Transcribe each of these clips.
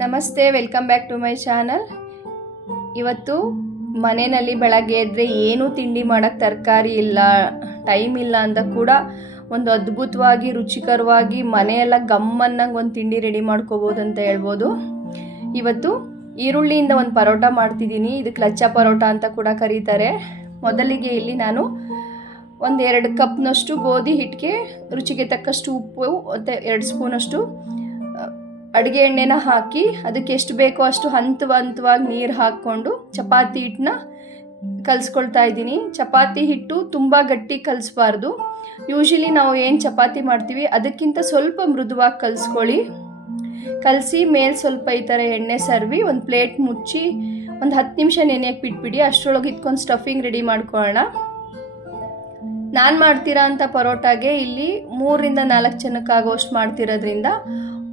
ನಮಸ್ತೆ welcome back to my channel ಇವತ್ತು ಮನೆಯಲ್ಲಿ ಬೆಳಗ್ಗೆ ಎದ್ದರೆ ಏನೂ ತಿಂಡಿ ಮಾಡೋಕ್ಕೆ ತರಕಾರಿ ಇಲ್ಲ ಟೈಮ್ ಇಲ್ಲ ಅಂತ ಕೂಡ ಒಂದು ಅದ್ಭುತವಾಗಿ, ರುಚಿಕರವಾಗಿ ಮನೆಯೆಲ್ಲ ಗಮ್ಮನ್ನಂಗೆ ಒಂದು ತಿಂಡಿ ರೆಡಿ ಮಾಡ್ಕೋಬೋದು ಅಂತ ಹೇಳ್ಬೋದು. ಇವತ್ತು ಈರುಳ್ಳಿಯಿಂದ ಒಂದು ಪರೋಟ ಮಾಡ್ತಿದ್ದೀನಿ. ಇದಕ್ಕೆ ಲಚ್ಚ ಪರೋಟ ಅಂತ ಕೂಡ ಕರೀತಾರೆ. ಮೊದಲಿಗೆ ಇಲ್ಲಿ ನಾನು ಒಂದು ಎರಡು ಕಪ್ನಷ್ಟು ಗೋಧಿ ಹಿಟ್ಟಿಗೆ ರುಚಿಗೆ ತಕ್ಕಷ್ಟು ಉಪ್ಪು, ಮತ್ತು ಎರಡು ಸ್ಪೂನಷ್ಟು ಅಡುಗೆ ಎಣ್ಣೆನ ಹಾಕಿ ಅದಕ್ಕೆ ಎಷ್ಟು ಬೇಕೋ ಅಷ್ಟು ಹಂತ ಹಂತವಾಗಿ ನೀರು ಹಾಕ್ಕೊಂಡು ಚಪಾತಿ ಹಿಟ್ಟನ್ನ ಕಲಿಸ್ಕೊಳ್ತಾ ಇದ್ದೀನಿ. ಚಪಾತಿ ಹಿಟ್ಟು ತುಂಬ ಗಟ್ಟಿ ಕಲಿಸ್ಬಾರ್ದು. ಯೂಶಲಿ ನಾವು ಏನು ಚಪಾತಿ ಮಾಡ್ತೀವಿ ಅದಕ್ಕಿಂತ ಸ್ವಲ್ಪ ಮೃದುವಾಗಿ ಕಲಿಸ್ಕೊಳ್ಳಿ. ಕಲಸಿ ಮೇಲೆ ಸ್ವಲ್ಪ ಈ ಥರ ಎಣ್ಣೆ ಸರ್ವಿ, ಒಂದು ಪ್ಲೇಟ್ ಮುಚ್ಚಿ ಒಂದು ಹತ್ತು ನಿಮಿಷ ನೆನೆಯಕ್ಕೆ ಬಿಟ್ಬಿಡಿ, ಅಷ್ಟರೊಳಗೆ ಇಟ್ಕೊಂಡು ಸ್ಟಫಿಂಗ್ ರೆಡಿ ಮಾಡ್ಕೊಳ್ಳೋಣ. ನಾನು ಮಾಡ್ತೀರಾ ಅಂತ ಪರೋಟಾಗೆ ಇಲ್ಲಿ ಮೂರರಿಂದ ನಾಲ್ಕು ಜನಕ್ಕಾಗೋಷ್ಟು ಮಾಡ್ತಿರೋದ್ರಿಂದ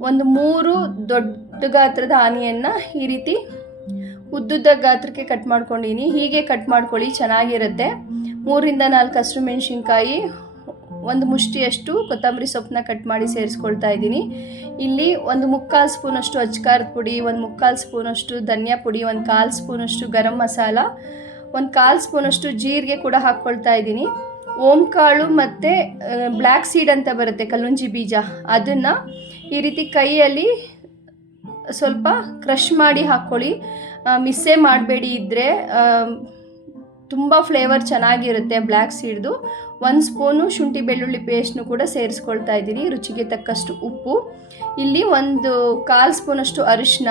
ಒಂದು ಮೂರು ದೊಡ್ಡ ಗಾತ್ರದ ಆನಿಯನ್ನು ಈ ರೀತಿ ಉದ್ದುದ್ದ ಗಾತ್ರಕ್ಕೆ ಕಟ್ ಮಾಡ್ಕೊಂಡಿನಿ. ಹೀಗೆ ಕಟ್ ಮಾಡ್ಕೊಳ್ಳಿ, ಚೆನ್ನಾಗಿರುತ್ತೆ. ಮೂರಿಂದ ನಾಲ್ಕು ಹಸಿರು ಮೆಣಸಿನ್ಕಾಯಿ, ಒಂದು ಮುಷ್ಟಿಯಷ್ಟು ಕೊತ್ತಂಬರಿ ಸೊಪ್ಪನ್ನ ಕಟ್ ಮಾಡಿ ಸೇರಿಸ್ಕೊಳ್ತಾ ಇದ್ದೀನಿ. ಇಲ್ಲಿ ಒಂದು ಮುಕ್ಕಾಲು ಸ್ಪೂನಷ್ಟು ಅಚ್ಕಾರದ ಪುಡಿ, ಒಂದು ಮುಕ್ಕಾಲು ಸ್ಪೂನಷ್ಟು ಧನಿಯಾ ಪುಡಿ, ಒಂದು ಕಾಲು ಸ್ಪೂನಷ್ಟು ಗರಂ ಮಸಾಲ, ಒಂದು ಕಾಲು ಸ್ಪೂನಷ್ಟು ಜೀರಿಗೆ ಕೂಡ ಹಾಕ್ಕೊಳ್ತಾ ಇದ್ದೀನಿ. ಓಂ ಕಾಳು ಮತ್ತು ಬ್ಲ್ಯಾಕ್ ಸೀಡ್ ಅಂತ ಬರುತ್ತೆ ಕಲ್ಲುಂಜಿ ಬೀಜ. ಅದನ್ನು ಈ ರೀತಿ ಕೈಯಲ್ಲಿ ಸ್ವಲ್ಪ ಕ್ರಷ್ ಮಾಡಿ ಹಾಕ್ಕೊಳ್ಳಿ ಮಿಸ್ಸೇ ಮಾಡಬೇಡಿ ಇದ್ದರೆ ತುಂಬ ಫ್ಲೇವರ್ ಚೆನ್ನಾಗಿರುತ್ತೆ ಬ್ಲ್ಯಾಕ್ ಸೀಡ್ದು. ಒಂದು ಸ್ಪೂನು ಶುಂಠಿ ಬೆಳ್ಳುಳ್ಳಿ ಪೇಸ್ಟ್ನು ಕೂಡ ಸೇರಿಸ್ಕೊಳ್ತಾ ಇದ್ದೀನಿ, ರುಚಿಗೆ ತಕ್ಕಷ್ಟು ಉಪ್ಪು. ಇಲ್ಲಿ ಒಂದು ಕಾಲು ಸ್ಪೂನಷ್ಟು ಅರಿಶಿನ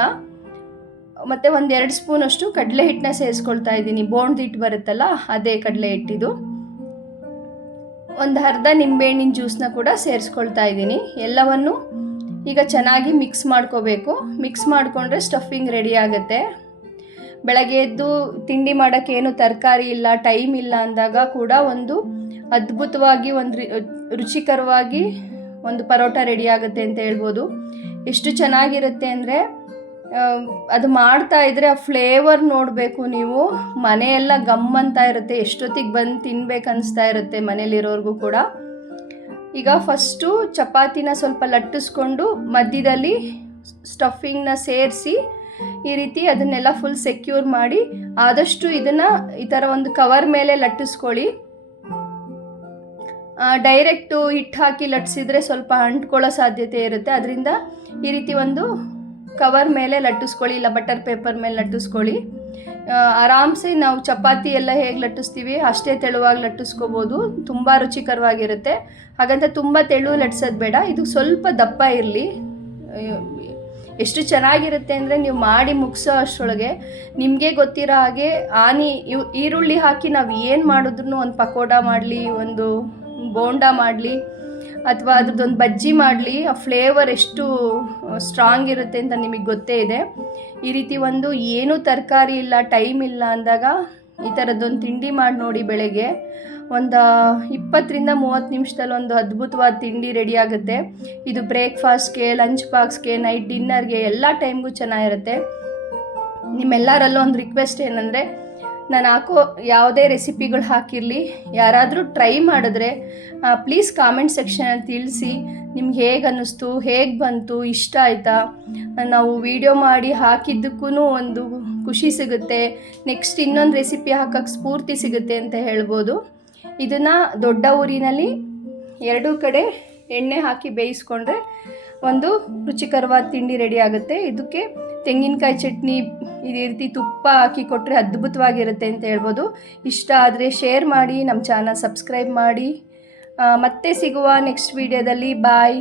ಮತ್ತು ಒಂದೆರಡು ಸ್ಪೂನಷ್ಟು ಕಡಲೆ ಹಿಟ್ಟನ್ನ ಸೇರಿಸ್ಕೊಳ್ತಾ ಇದ್ದೀನಿ. ಬೋಣ್ದು ಹಿಟ್ಟು ಬರುತ್ತಲ್ಲ, ಅದೇ ಕಡಲೆ ಹಿಟ್ಟಿದು. ಒಂದು ಅರ್ಧ ನಿಂಬೆಹಣ್ಣಿನ ಜ್ಯೂಸನ್ನ ಕೂಡ ಸೇರಿಸ್ಕೊಳ್ತಾ ಇದ್ದೀನಿ. ಎಲ್ಲವನ್ನು ಈಗ ಚೆನ್ನಾಗಿ ಮಿಕ್ಸ್ ಮಾಡ್ಕೋಬೇಕು. ಮಿಕ್ಸ್ ಮಾಡಿಕೊಂಡ್ರೆ ಸ್ಟಫಿಂಗ್ ರೆಡಿ ಆಗುತ್ತೆ. ಬೆಳಗ್ಗೆ ಎದ್ದು ತಿಂಡಿ ಮಾಡೋಕ್ಕೆ ಏನು ತರಕಾರಿ ಇಲ್ಲ ಟೈಮ್ ಇಲ್ಲ ಅಂದಾಗ ಕೂಡ ಒಂದು ಅದ್ಭುತವಾಗಿ ಒಂದು ರುಚಿಕರವಾಗಿ ಒಂದು ಪರೋಟ ರೆಡಿ ಆಗುತ್ತೆ ಅಂತ ಹೇಳ್ಬೋದು. ಎಷ್ಟು ಚೆನ್ನಾಗಿರುತ್ತೆ ಅಂದರೆ ಅದು ಮಾಡ್ತಾ ಇದ್ರೆ ಆ ಫ್ಲೇವರ್ ನೋಡಬೇಕು ನೀವು. ಮನೆಯೆಲ್ಲ ಗಮ್ ಅಂತ ಇರುತ್ತೆ, ಎಷ್ಟೊತ್ತಿಗೆ ಬಂದು ತಿನ್ಬೇಕು ಅನಿಸ್ತಾ ಇರುತ್ತೆ ಮನೇಲಿರೋರ್ಗೂ ಕೂಡ. ಈಗ ಫಸ್ಟು ಚಪಾತಿನ ಸ್ವಲ್ಪ ಲಟ್ಟಿಸ್ಕೊಂಡು ಮಧ್ಯದಲ್ಲಿ ಸ್ಟಫಿಂಗ್ನ ಸೇರಿಸಿ ಈ ರೀತಿ ಅದನ್ನೆಲ್ಲ ಫುಲ್ ಸೆಕ್ಯೂರ್ ಮಾಡಿ ಆದಷ್ಟು ಇದನ್ನು ಈ ಥರ ಒಂದು ಕವರ್ ಮೇಲೆ ಲಟ್ಟಿಸ್ಕೊಳ್ಳಿ. ಡೈರೆಕ್ಟು ಹಿಟ್ಟು ಹಾಕಿ ಲಟ್ಟಿಸಿದ್ರೆ ಸ್ವಲ್ಪ ಅಂಟ್ಕೊಳ್ಳೋ ಸಾಧ್ಯತೆ ಇರುತ್ತೆ. ಅದರಿಂದ ಈ ರೀತಿ ಒಂದು ಕವರ್ ಮೇಲೆ ಲಟ್ಟಿಸ್ಕೊಳ್ಳಿ, ಇಲ್ಲ ಬಟರ್ ಪೇಪರ್ ಮೇಲೆ ಲಟ್ಟಿಸ್ಕೊಳ್ಳಿ. ಆರಾಮ್ಸೆ ನಾವು ಚಪಾತಿ ಎಲ್ಲ ಹೇಗೆ ಲಟ್ಟಿಸ್ತೀವಿ ಅಷ್ಟೇ ತೆಳುವಾಗಿ ಲಟ್ಟಿಸ್ಕೋಬೋದು, ತುಂಬ ರುಚಿಕರವಾಗಿರುತ್ತೆ. ಹಾಗಂತ ತುಂಬ ತೆಳು ಲಟ್ಸೋದು ಬೇಡ, ಇದು ಸ್ವಲ್ಪ ದಪ್ಪ ಇರಲಿ. ಎಷ್ಟು ಚೆನ್ನಾಗಿರುತ್ತೆ ಅಂದರೆ ನೀವು ಮಾಡಿ ಮುಗಿಸೋ ಅಷ್ಟರೊಳಗೆ ನಿಮಗೆ ಗೊತ್ತಿರೋ ಹಾಗೆ ಆನಿ, ಇವು ಈರುಳ್ಳಿ ಹಾಕಿ ನಾವು ಏನು ಮಾಡಿದ್ರು ಒಂದು ಪಕೋಡ ಮಾಡಲಿ, ಒಂದು ಬೋಂಡ ಮಾಡಲಿ. ಅಥವಾ ಅದ್ರದ್ದೊಂದು ಬಜ್ಜಿ ಮಾಡಲಿ, ಆ ಫ್ಲೇವರ್ ಎಷ್ಟು ಸ್ಟ್ರಾಂಗ್ ಇರುತ್ತೆ ಅಂತ ನಿಮಗೆ ಗೊತ್ತೇ ಇದೆ. ಈ ರೀತಿ ಒಂದು ಏನೂ ತರಕಾರಿ ಇಲ್ಲ ಟೈಮ್ ಇಲ್ಲ ಅಂದಾಗ ಈ ಥರದ್ದೊಂದು ತಿಂಡಿ ಮಾಡಿ ನೋಡಿ ಬೆಳಗ್ಗೆ. ಒಂದು ಇಪ್ಪತ್ತರಿಂದ ಮೂವತ್ತು ನಿಮಿಷದಲ್ಲಿ ಒಂದು ಅದ್ಭುತವಾದ ತಿಂಡಿ ರೆಡಿ ಆಗುತ್ತೆ. ಇದು ಬ್ರೇಕ್ಫಾಸ್ಟ್ಗೆ ಲಂಚ್ ಬಾಕ್ಸ್ಗೆ ನೈಟ್ ಡಿನ್ನರ್ಗೆ ಎಲ್ಲ ಟೈಮ್ಗೂ ಚೆನ್ನಾಗಿರುತ್ತೆ. ನಿಮ್ಮೆಲ್ಲರಲ್ಲೂ ಒಂದು ರಿಕ್ವೆಸ್ಟ್ ಏನಂದರೆ ನಾನು ಹಾಕೋ ಯಾವುದೇ ರೆಸಿಪಿಗಳು ಹಾಕಿರಲಿ, ಯಾರಾದರೂ ಟ್ರೈ ಮಾಡಿದ್ರೆ ಪ್ಲೀಸ್ ಕಾಮೆಂಟ್ ಸೆಕ್ಷನಲ್ಲಿ ತಿಳಿಸಿ, ನಿಮ್ಗೆ ಹೇಗೆ ಅನ್ನಿಸ್ತು, ಹೇಗೆ ಬಂತು, ಇಷ್ಟ ಆಯಿತಾ? ನಾವು ವಿಡಿಯೋ ಮಾಡಿ ಹಾಕಿದ್ದಕ್ಕೂ ಒಂದು ಖುಷಿ ಸಿಗುತ್ತೆ. ನೆಕ್ಸ್ಟ್ ಇನ್ನೊಂದು ರೆಸಿಪಿ ಹಾಕೋಕ್ಕೆ ಸ್ಫೂರ್ತಿ ಸಿಗುತ್ತೆ ಅಂತ ಹೇಳ್ಬೋದು. ಇದನ್ನು ದೊಡ್ಡ ಊರಿನಲ್ಲಿ ಎರಡೂ ಕಡೆ ಎಣ್ಣೆ ಹಾಕಿ ಬೇಯಿಸ್ಕೊಂಡ್ರೆ ಒಂದು ರುಚಿಕರವಾದ ತಿಂಡಿ ರೆಡಿ ಆಗುತ್ತೆ. ಇದಕ್ಕೆ ತೆಂಗಿನಕಾಯಿ ಚಟ್ನಿ ಇದೇ ರೀತಿ ತುಪ್ಪ ಹಾಕಿ ಕೊಟ್ಟರೆ ಅದ್ಭುತವಾಗಿರುತ್ತೆ ಅಂತ ಹೇಳ್ಬೋದು. ಇಷ್ಟ ಆದರೆ ಶೇರ್ ಮಾಡಿ ನಮ್ಮ ಚಾನಲ್ ಸಬ್ಸ್ಕ್ರೈಬ್ ಮಾಡಿ. ಮತ್ತೆ ಸಿಗುವ ನೆಕ್ಸ್ಟ್ ವೀಡಿಯೋದಲ್ಲಿ ಬಾಯ್